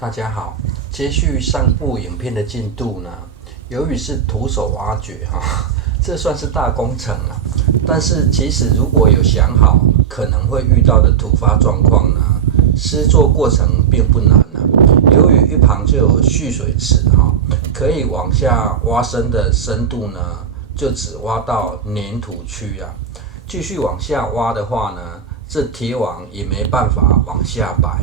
大家好，接续上部影片的进度呢，由于是徒手挖掘这算是大工程啊。但是其实如果有想好可能会遇到的突发状况呢，施作过程并不难啊。由于一旁就有蓄水池可以往下挖深的深度呢，就只挖到粘土区啊。继续往下挖的话呢，这铁网也没办法往下摆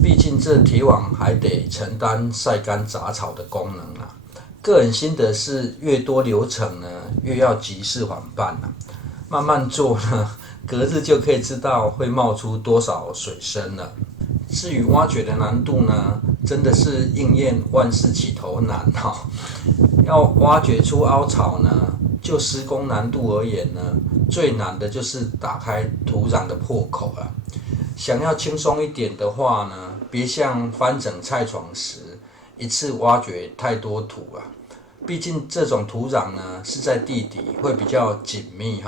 毕竟这铁网还得承担晒干杂草的功能啊。个人心得是，越多流程呢，越要急事缓办啊。慢慢做呢，隔日就可以知道会冒出多少水深了。至于挖掘的难度呢，真的是应验万事起头难要挖掘出凹槽呢，就施工难度而言呢，最难的就是打开土壤的破口啊。想要轻松一点的话呢，别像翻整菜床时一次挖掘太多土啊。毕竟这种土壤呢是在地底，会比较紧密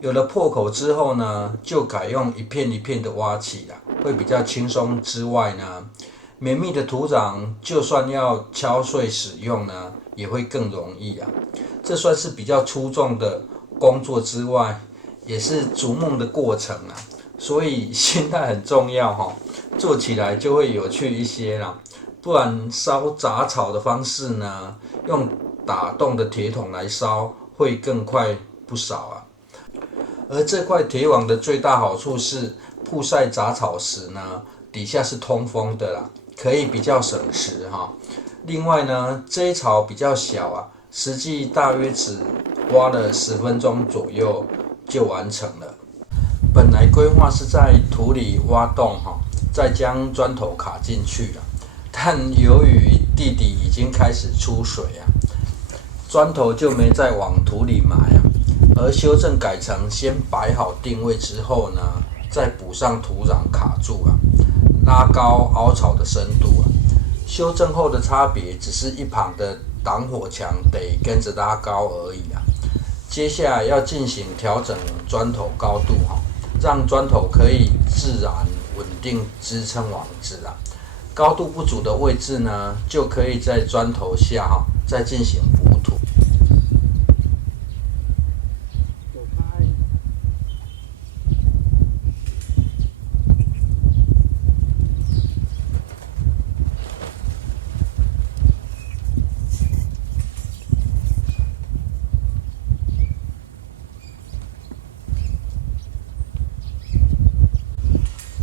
有了破口之后呢，就改用一片一片的挖起会比较轻松之外呢，绵密的土壤就算要敲碎使用呢，也会更容易啊。这算是比较粗重的工作之外，也是逐梦的过程啊。所以心态很重要做起来就会有趣一些啦。不然烧杂草的方式呢，用打洞的铁桶来烧会更快不少啊。而这块铁网的最大好处是，曝晒杂草时呢，底下是通风的啦，可以比较省时另外呢，这一槽比较小啊，实际大约只挖了10分钟左右就完成了。本来规划是在土里挖洞再将砖头卡进去了，但由于地底已经开始出水砖头就没再往土里埋而修正改成先摆好定位之后呢，再补上土壤卡住拉高凹槽的深度修正后的差别只是一旁的挡火墙得跟着拉高而已接下来要进行调整砖头高度让砖头可以自然稳定支撑网子高度不足的位置呢，就可以在砖头下再进行补土。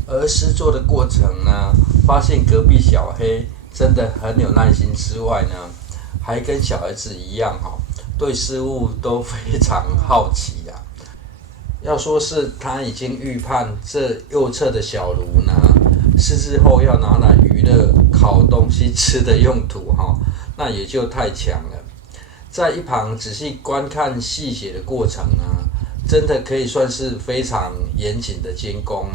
而施作的过程呢，发现隔壁小黑真的很有耐心之外呢，还跟小孩子一样对事物都非常好奇要说是他已经预判这右侧的小炉呢，是日后要拿来娱乐、烤东西吃的用途那也就太强了。在一旁仔细观看细节的过程呢，真的可以算是非常严谨的监工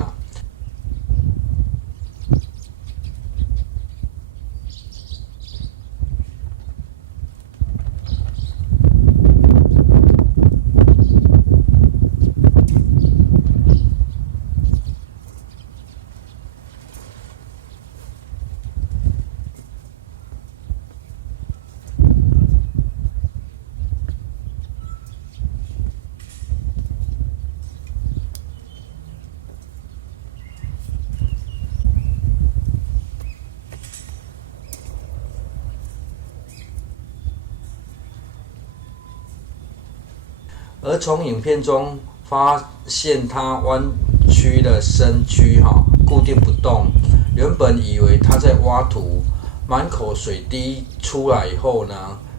而从影片中发现它弯曲的身躯固定不动，原本以为他在挖土，满口水滴出来以后呢，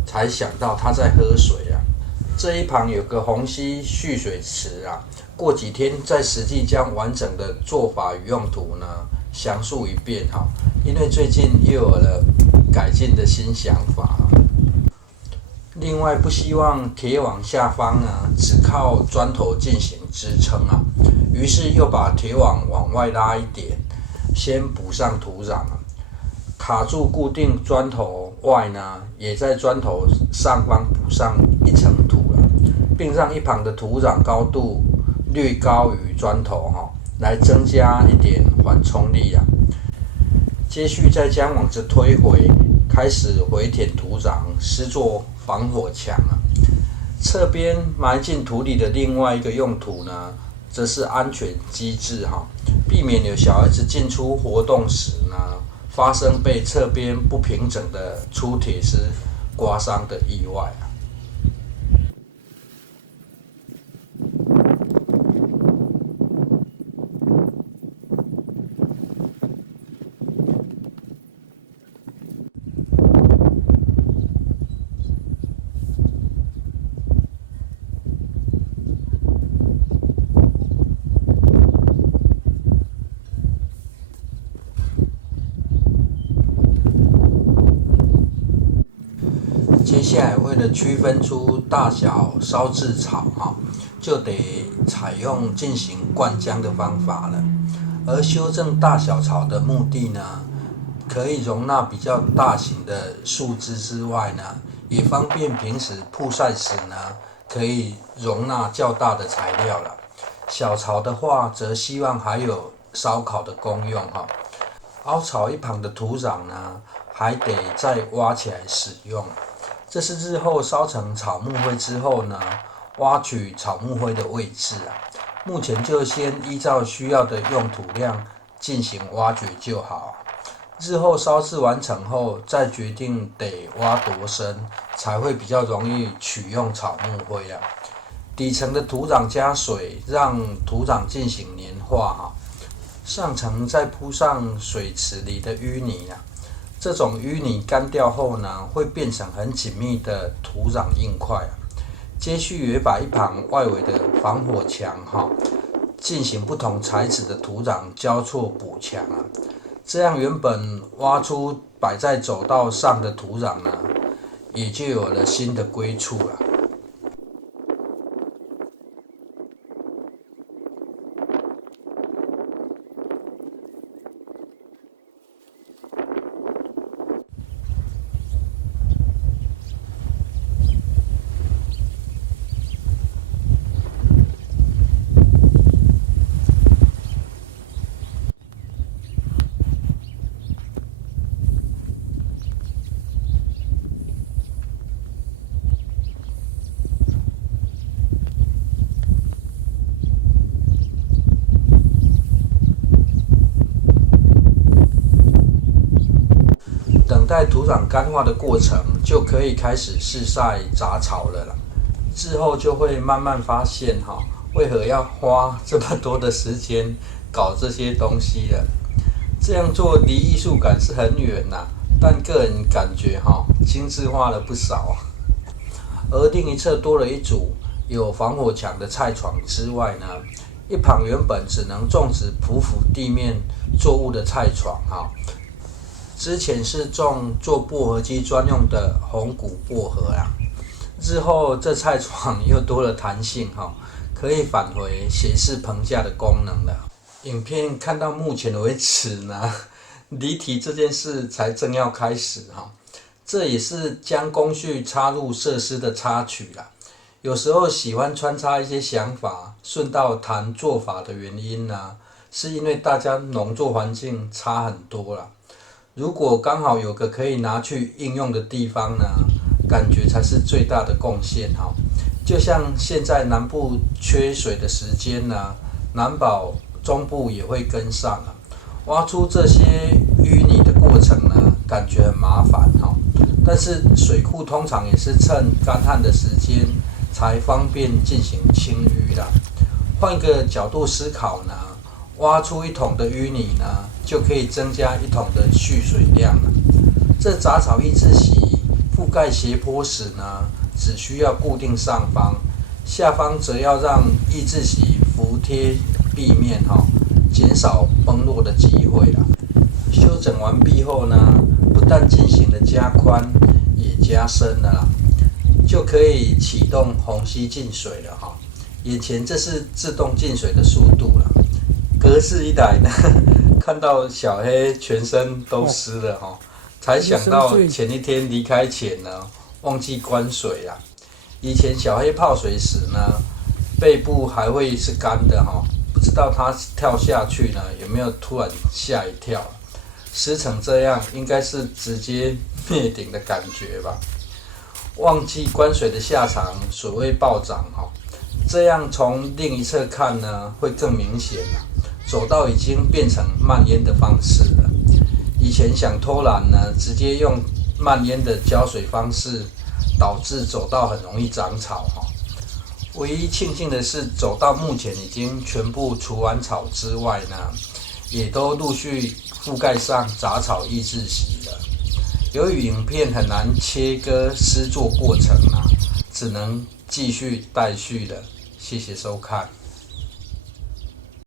才想到他在喝水这一旁有个虹吸蓄水池过几天再实际将完整的做法与用途呢详述一遍因为最近又有了改进的新想法另外不希望铁网下方呢只靠砖头进行支撑于是又把铁网往外拉一点，先补上土壤卡住固定砖头外呢，也在砖头上方补上一层土并让一旁的土壤高度略高于砖头来增加一点缓冲力接续再将网子推回，开始回填土壤，施作防火墙啊。侧边埋进土里的另外一个用途呢，则是安全机制哈，避免有小孩子进出活动时呢，发生被侧边不平整的粗铁丝刮伤的意外啊。接下来，为了区分出大小烧制草就得采用进行灌浆的方法了。而修正大小草的目的呢，可以容纳比较大型的树枝之外呢，也方便平时曝晒时呢，可以容纳较大的材料了。小草的话，则希望还有烧烤的功用凹槽一旁的土壤呢，还得再挖起来使用。这是日后烧成草木灰之后呢，挖取草木灰的位置啊。目前就先依照需要的用土量进行挖掘就好。日后烧制完成后，再决定得挖多深，才会比较容易取用草木灰啊。底层的土壤加水，让土壤进行黏化上层再铺上水池里的淤泥啊。这种淤泥干掉后呢，会变成很紧密的土壤硬块接续也把一旁外围的防火墙进行不同材质的土壤交错补强这样原本挖出摆在走道上的土壤呢，也就有了新的归处了。等待土壤干化的过程，就可以开始试晒杂草了啦。之后就会慢慢发现为何要花这么多的时间搞这些东西了。这样做离艺术感是很远但个人感觉精致化了不少而另一侧多了一组有防火墙的菜床之外呢，一旁原本只能种植匍匐地面作物的菜床之前是种做薄荷机专用的红骨薄荷日后这菜床又多了弹性可以返回斜式棚架的功能了。影片看到目前为止呢，离题这件事才正要开始这也是将工序插入设施的插曲啦。有时候喜欢穿插一些想法，顺道谈做法的原因是因为大家农作环境差很多啦。如果刚好有个可以拿去应用的地方呢，感觉才是最大的贡献就像现在南部缺水的时间难保中部也会跟上挖出这些淤泥的过程呢，感觉很麻烦但是水库通常也是趁干旱的时间才方便进行清淤啦。换个角度思考呢，挖出一桶的淤泥呢，就可以增加一桶的蓄水量了。这杂草抑制席覆盖斜坡时呢，只需要固定上方，下方则要让抑制席服贴壁面减少崩落的机会啦。修整完毕后呢，不但进行了加宽，也加深了啦，就可以启动虹吸进水了眼前这是自动进水的速度了。隔日一来呢，看到小黑全身都湿了才想到前一天离开前呢，忘记关水啦。以前小黑泡水时呢，背部还会是干的不知道他跳下去呢，有没有突然吓一跳。湿成这样，应该是直接灭顶的感觉吧。忘记关水的下场，水位暴涨这样从另一侧看呢，会更明显走道已经变成漫淹的方式了。以前想偷懒呢，直接用漫淹的浇水方式，导致走道很容易长草唯一庆幸的是，走道目前已经全部除完草之外呢，也都陆续覆盖上杂草抑制席了。由于影片很难切割施作过程只能继续待续了。谢谢收看。